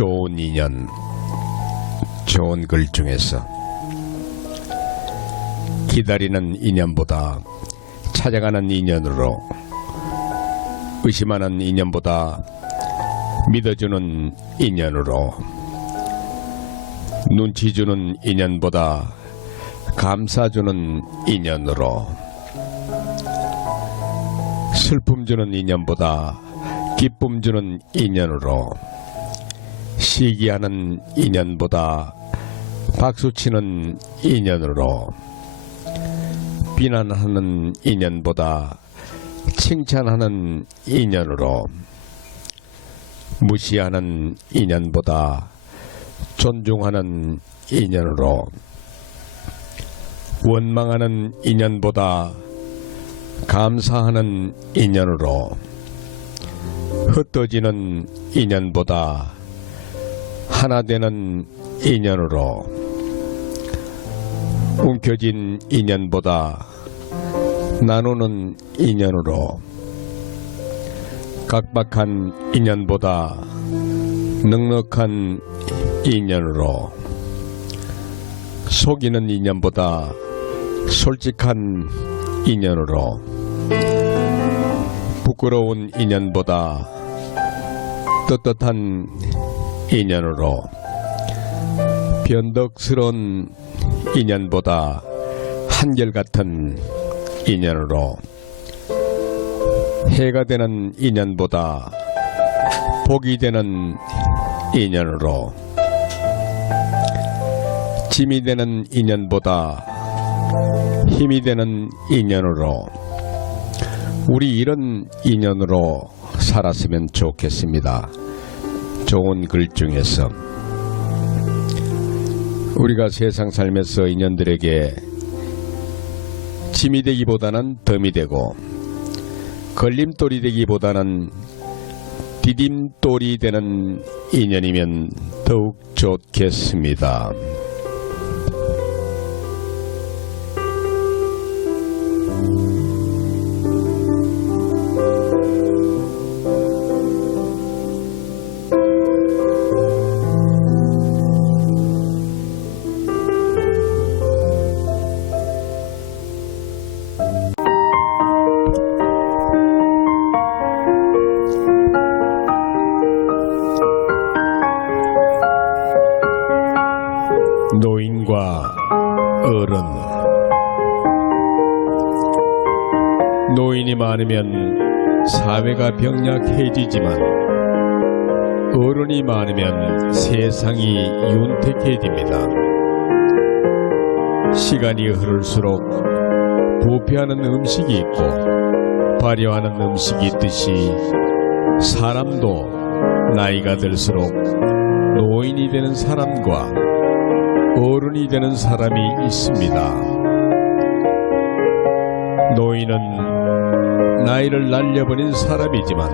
좋은 인연, 좋은 글 중에서 기다리는 인연보다 찾아가는 인연으로, 의심하는 인연보다 믿어주는 인연으로, 눈치 주는 인연보다 감싸주는 인연으로, 슬픔 주는 인연보다 기쁨 주는 인연으로, 시기하는 인연보다 박수치는 인연으로, 비난하는 인연보다 칭찬하는 인연으로, 무시하는 인연보다 존중하는 인연으로, 원망하는 인연보다 감사하는 인연으로, 흩어지는 인연보다 하나 되는 인연으로, 움켜진 인연보다 나누는 인연으로, 각박한 인연보다 넉넉한 인연으로, 속이는 인연보다 솔직한 인연으로, 부끄러운 인연보다 떳떳한 인연으로, 변덕스러운 인연보다 한결같은 인연으로, 해가 되는 인연보다 복이 되는 인연으로, 짐이 되는 인연보다 힘이 되는 인연으로, 우리 이런 인연으로 살았으면 좋겠습니다. 좋은 글 중에서 우리가 세상 살면서 인연들에게 짐이 되기보다는 덤이 되고, 걸림돌이 되기보다는 디딤돌이 되는 인연이면 더욱 좋겠습니다. 노인과 어른. 노인이 많으면 사회가 병약해지지만 어른이 많으면 세상이 윤택해집니다. 시간이 흐를수록 부패하는 음식이 있고 발효하는 음식이 있듯이 사람도 나이가 들수록 노인이 되는 사람과 어른이 되는 사람이 있습니다. 노인은 나이를 날려버린 사람이지만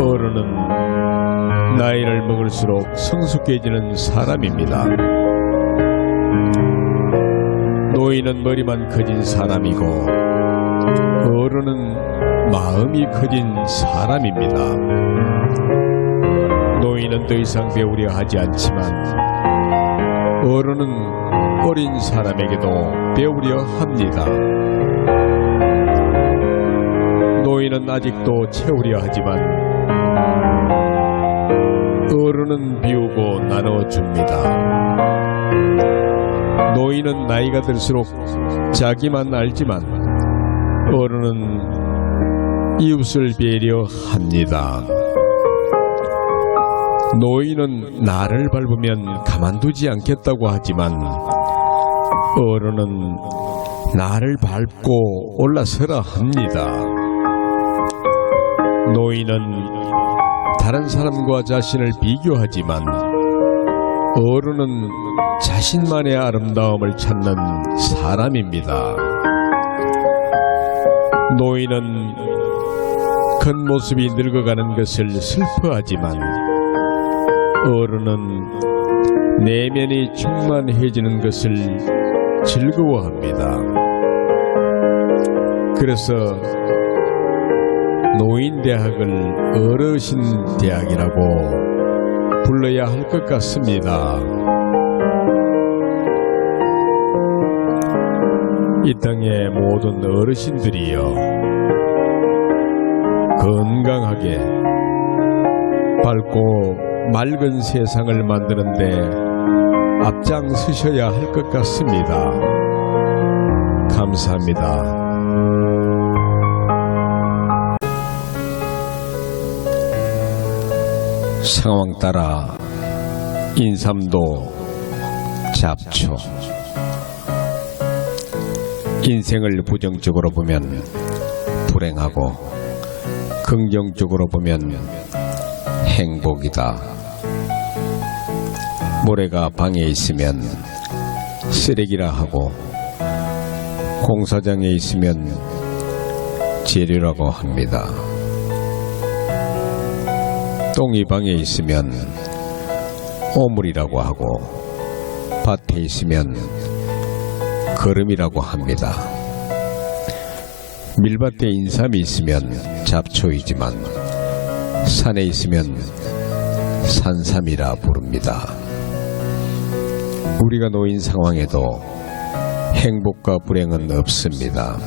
어른은 나이를 먹을수록 성숙해지는 사람입니다. 노인은 머리만 커진 사람이고 어른은 마음이 커진 사람입니다. 노인은 더 이상 배우려 하지 않지만 어른은 어린 사람에게도 배우려 합니다. 노인은 아직도 채우려 하지만 어른은 비우고 나눠줍니다. 노인은 나이가 들수록 자기만 알지만 어른은 이웃을 배려합니다. 노인은 나를 밟으면 가만두지 않겠다고 하지만 어른은 나를 밟고 올라서라 합니다. 노인은 다른 사람과 자신을 비교하지만 어른은 자신만의 아름다움을 찾는 사람입니다. 노인은 겉모습이 늙어가는 것을 슬퍼하지만 어른은 내면이 충만해지는 것을 즐거워합니다. 그래서 노인대학을 어르신대학이라고 불러야 할 것 같습니다. 이 땅의 모든 어르신들이여 건강하게 밝고 맑은 세상을 만드는데 앞장서셔야 할 것 같습니다. 감사합니다. 상황 따라 인삼도 잡초. 인생을 부정적으로 보면 불행하고 긍정적으로 보면 행복이다. 모래가 방에 있으면 쓰레기라 하고 공사장에 있으면 재료라고 합니다. 똥이 방에 있으면 오물이라고 하고 밭에 있으면 거름이라고 합니다. 밀밭에 인삼이 있으면 잡초이지만 산에 있으면 산삼이라 부릅니다. 우리가 놓인 상황에도 행복과 불행은 없습니다.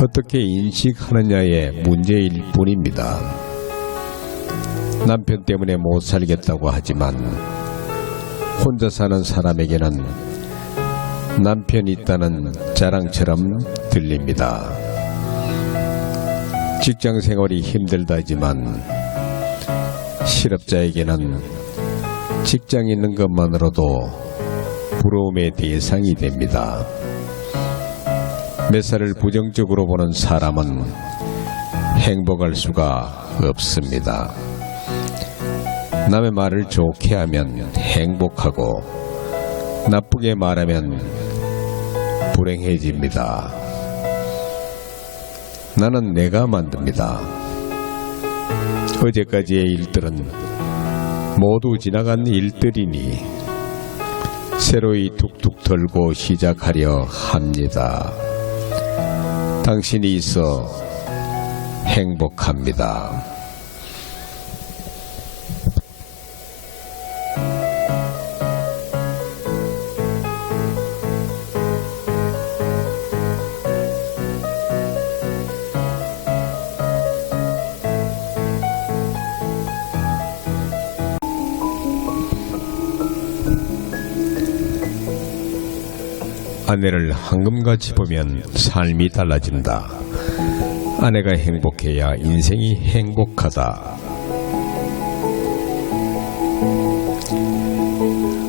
어떻게 인식하느냐의 문제일 뿐입니다. 남편 때문에 못 살겠다고 하지만 혼자 사는 사람에게는 남편이 있다는 자랑처럼 들립니다. 직장 생활이 힘들다지만 실업자에게는 직장 있는 것만으로도 부러움의 대상이 됩니다. 매사를 부정적으로 보는 사람은 행복할 수가 없습니다. 남의 말을 좋게 하면 행복하고 나쁘게 말하면 불행해집니다. 나는 내가 만듭니다. 어제까지의 일들은 모두 지나간 일들이니 새로이 툭툭 털고 시작하려 합니다. 당신이 있어 행복합니다. 아내를 황금같이 보면 삶이 달라진다. 아내가 행복해야 인생이 행복하다.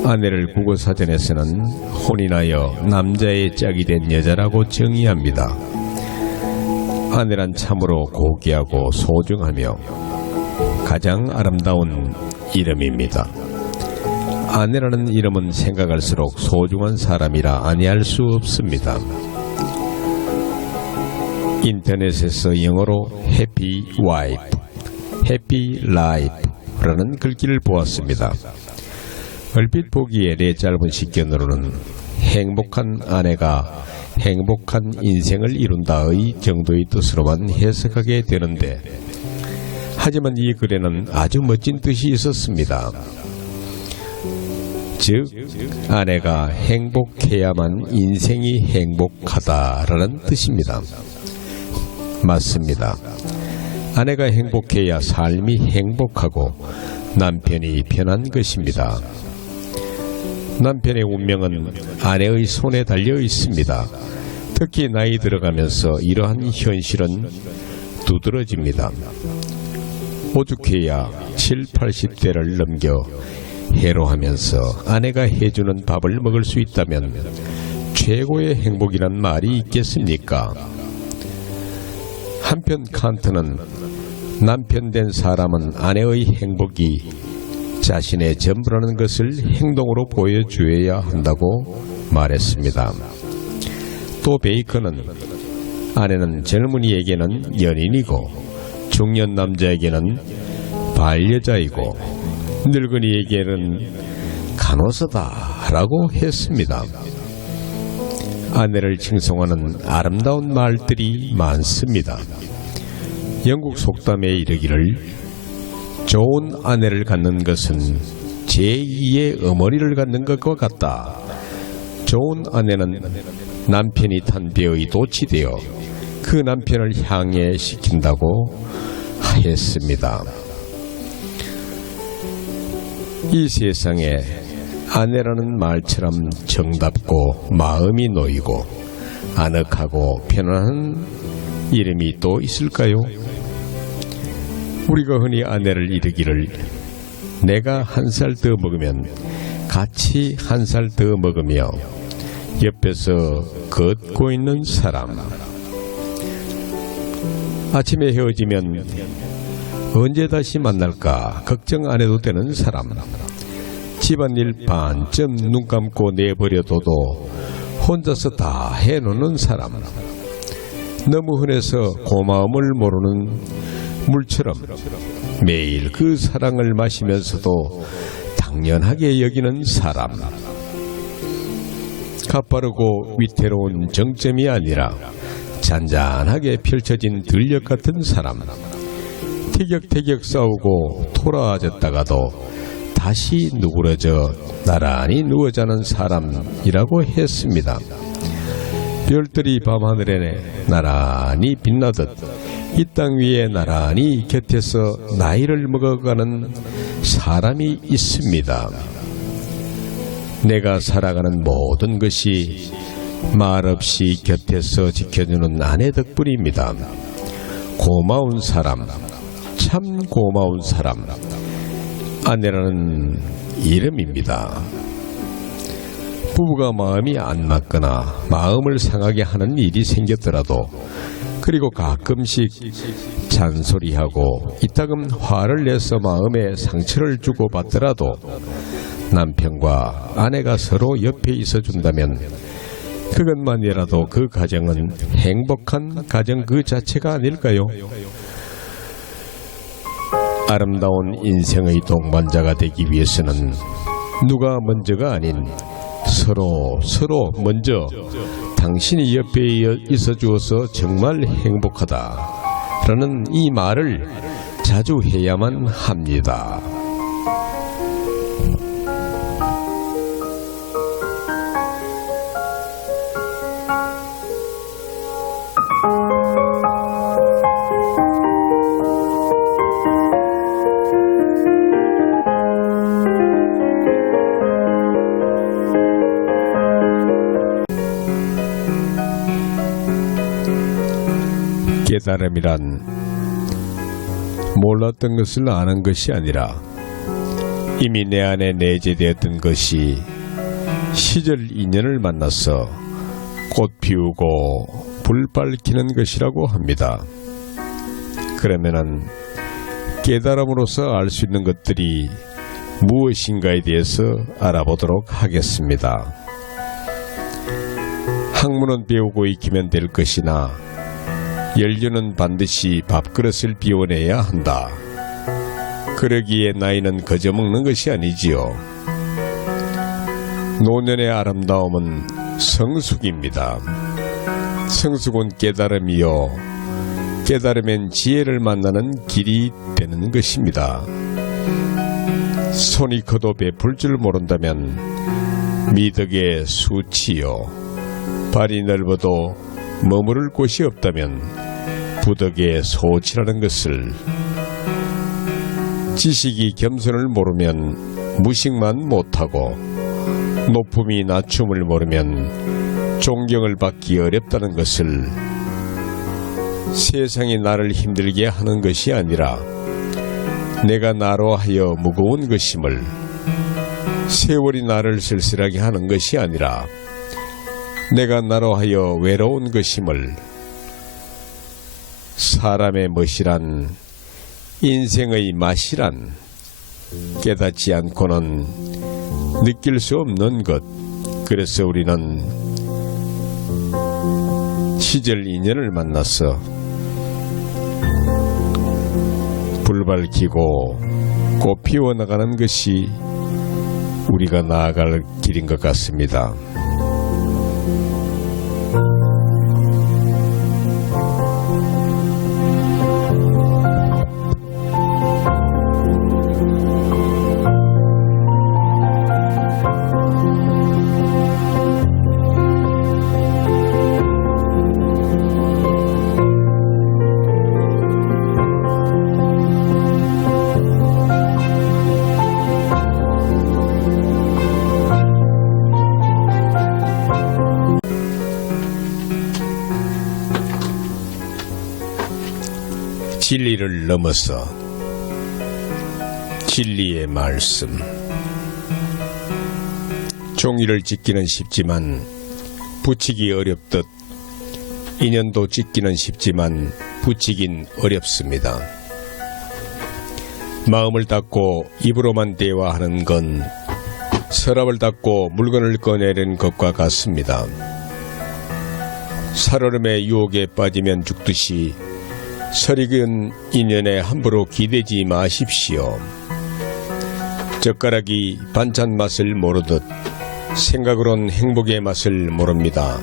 아내를 국어사전에서는 혼인하여 남자의 짝이 된 여자라고 정의합니다. 아내란 참으로 고귀하고 소중하며 가장 아름다운 이름입니다. 아내라는 이름은 생각할수록 소중한 사람이라 아니할 수 없습니다. 인터넷에서 영어로 해피 와이프, 해피 라이프라는 글귀를 보았습니다. 얼핏 보기에 내 짧은 식견으로는 행복한 아내가 행복한 인생을 이룬다의 정도의 뜻으로만 해석하게 되는데, 하지만 이 글에는 아주 멋진 뜻이 있었습니다. 즉, 아내가 행복해야만 인생이 행복하다라는 뜻입니다. 맞습니다. 아내가 행복해야 삶이 행복하고 남편이 편한 것입니다. 남편의 운명은 아내의 손에 달려 있습니다. 특히 나이 들어가면서 이러한 현실은 두드러집니다. 오죽해야 7, 80대를 넘겨 해로하면서 아내가 해주는 밥을 먹을 수 있다면 최고의 행복이란 말이 있겠습니까? 한편 칸트는 남편 된 사람은 아내의 행복이 자신의 전부라는 것을 행동으로 보여주어야 한다고 말했습니다. 또 베이컨은 아내는 젊은이에게는 연인이고 중년 남자에게는 반려자이고 늙은이에게는 간호사다라고 했습니다. 아내를 칭송하는 아름다운 말들이 많습니다. 영국 속담에 이르기를 좋은 아내를 갖는 것은 제2의 어머니를 갖는 것과 같다. 좋은 아내는 남편이 탄 배의 돛이 되어 그 남편을 향해 시킨다고 했습니다. 이 세상에 아내라는 말처럼 정답고 마음이 놓이고 아늑하고 편안한 이름이 또 있을까요? 우리가 흔히 아내를 이르기를 내가 한 살 더 먹으면 같이 한 살 더 먹으며 옆에서 걷고 있는 사람, 아침에 헤어지면 언제 다시 만날까 걱정 안 해도 되는 사람, 집안일 반쯤 눈 감고 내버려둬도 혼자서 다 해놓는 사람, 너무 흔해서 고마움을 모르는 물처럼 매일 그 사랑을 마시면서도 당연하게 여기는 사람, 가빠르고 위태로운 정점이 아니라 잔잔하게 펼쳐진 들녘 같은 사람, 티격태격 싸우고 토라졌다가도 다시 누그러져 나란히 누워 자는 사람이라고 했습니다. 별들이 밤하늘에 나란히 빛나듯 이 땅 위에 나란히 곁에서 나이를 먹어가는 사람이 있습니다. 내가 살아가는 모든 것이 말없이 곁에서 지켜주는 아내 덕분입니다. 고마운 사람, 참 고마운 사람, 아내라는 이름입니다. 부부가 마음이 안 맞거나 마음을 상하게 하는 일이 생겼더라도, 그리고 가끔씩 잔소리하고 이따금 화를 내서 마음에 상처를 주고 받더라도 남편과 아내가 서로 옆에 있어준다면 그것만이라도 그 가정은 행복한 가정 그 자체가 아닐까요? 아름다운 인생의 동반자가 되기 위해서는 누가 먼저가 아닌 서로 먼저 당신이 옆에 있어 주어서 정말 행복하다라는 이 말을 자주 해야만 합니다. 깨달음이란 몰랐던 것을 아는 것이 아니라 이미 내 안에 내재되었던 것이 시절 인연을 만나서 꽃 피우고 불 밝히는 것이라고 합니다. 그러면은 깨달음으로서 알 수 있는 것들이 무엇인가에 대해서 알아보도록 하겠습니다. 학문은 배우고 익히면 될 것이나 연료는 반드시 밥그릇을 비워내야 한다. 그러기에 나이는 거저 먹는 것이 아니지요. 노년의 아름다움은 성숙입니다. 성숙은 깨달음이요, 깨달으면 지혜를 만나는 길이 되는 것입니다. 손이 커도 베풀 줄 모른다면 미덕의 수치요, 발이 넓어도 머무를 곳이 없다면 부덕의 소치라는 것을, 지식이 겸손을 모르면 무식만 못하고 높음이 낮춤을 모르면 존경을 받기 어렵다는 것을, 세상이 나를 힘들게 하는 것이 아니라 내가 나로 하여 무거운 것임을, 세월이 나를 쓸쓸하게 하는 것이 아니라 내가 나로 하여 외로운 것임을, 사람의 멋이란, 인생의 맛이란 깨닫지 않고는 느낄 수 없는 것. 그래서 우리는 시절 인연을 만나서 불 밝히고 꽃 피워나가는 것이 우리가 나아갈 길인 것 같습니다. 진리를 넘어서 진리의 말씀. 종이를 찢기는 쉽지만 붙이기 어렵듯 인연도 찢기는 쉽지만 붙이긴 어렵습니다. 마음을 닫고 입으로만 대화하는 건 서랍을 닫고 물건을 꺼내는 것과 같습니다. 살얼음의 유혹에 빠지면 죽듯이 설익은 인연에 함부로 기대지 마십시오. 젓가락이 반찬 맛을 모르듯 생각으론 행복의 맛을 모릅니다.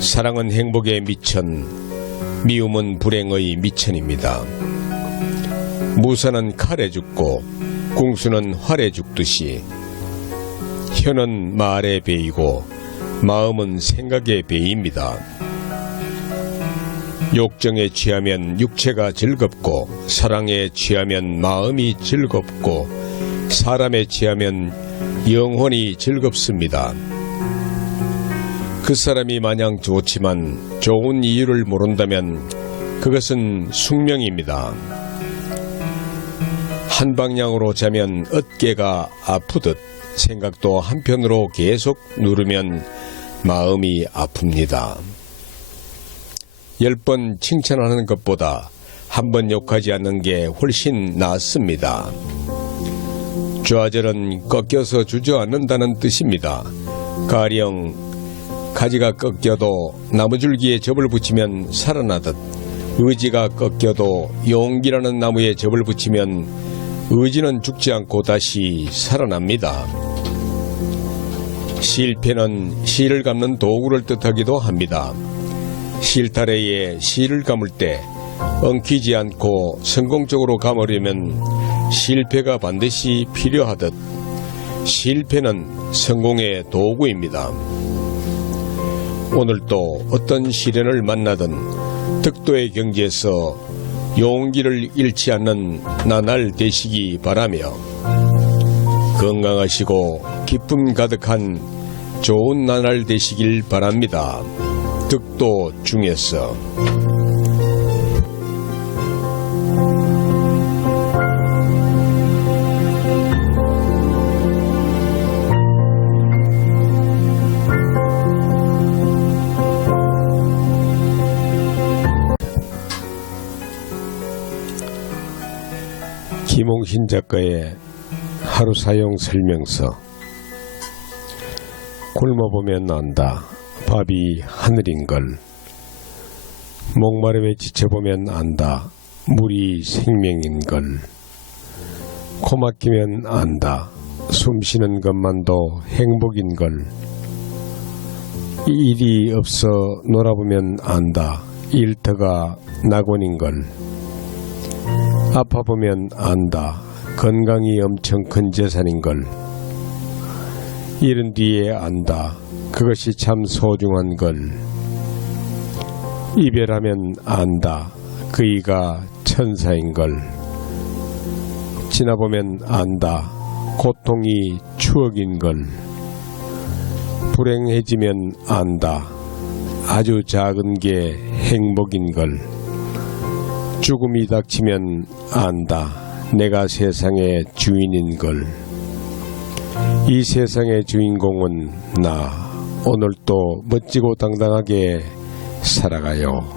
사랑은 행복의 미천, 미움은 불행의 미천입니다. 무사는 칼에 죽고 궁수는 활에 죽듯이 혀는 말에 베이고 마음은 생각에 베입니다. 욕정에 취하면 육체가 즐겁고 사랑에 취하면 마음이 즐겁고 사람에 취하면 영혼이 즐겁습니다. 그 사람이 마냥 좋지만 좋은 이유를 모른다면 그것은 숙명입니다. 한 방향으로 자면 어깨가 아프듯 생각도 한편으로 계속 누르면 마음이 아픕니다. 10번 칭찬하는 것보다 한 번 욕하지 않는 게 훨씬 낫습니다. 좌절은 꺾여서 주저앉는다는 뜻입니다. 가령 가지가 꺾여도 나무줄기에 접을 붙이면 살아나듯 의지가 꺾여도 용기라는 나무에 접을 붙이면 의지는 죽지 않고 다시 살아납니다. 실패는 실을 감는 도구를 뜻하기도 합니다. 실타래에 실을 감을 때 엉키지 않고 성공적으로 감으려면 실패가 반드시 필요하듯 실패는 성공의 도구입니다. 오늘도 어떤 시련을 만나든 득도의 경지에서 용기를 잃지 않는 나날 되시기 바라며 건강하시고 기쁨 가득한 좋은 나날 되시길 바랍니다. 득도 중에서 김홍신 작가의 하루 사용 설명서. 굶어보면 안다. 밥이 하늘인걸. 목마름에 지쳐보면 안다. 물이 생명인걸. 코 막히면 안다. 숨 쉬는 것만도 행복인걸. 일이 없어 놀아보면 안다. 일터가 낙원인걸. 아파보면 안다. 건강이 엄청 큰 재산인걸. 잃은 뒤에 안다. 그것이 참 소중한걸. 이별하면 안다. 그이가 천사인걸. 지나보면 안다. 고통이 추억인걸. 불행해지면 안다. 아주 작은 게 행복인걸. 죽음이 닥치면 안다. 내가 세상의 주인인걸. 이 세상의 주인공은 나. 오늘도 멋지고 당당하게 살아가요.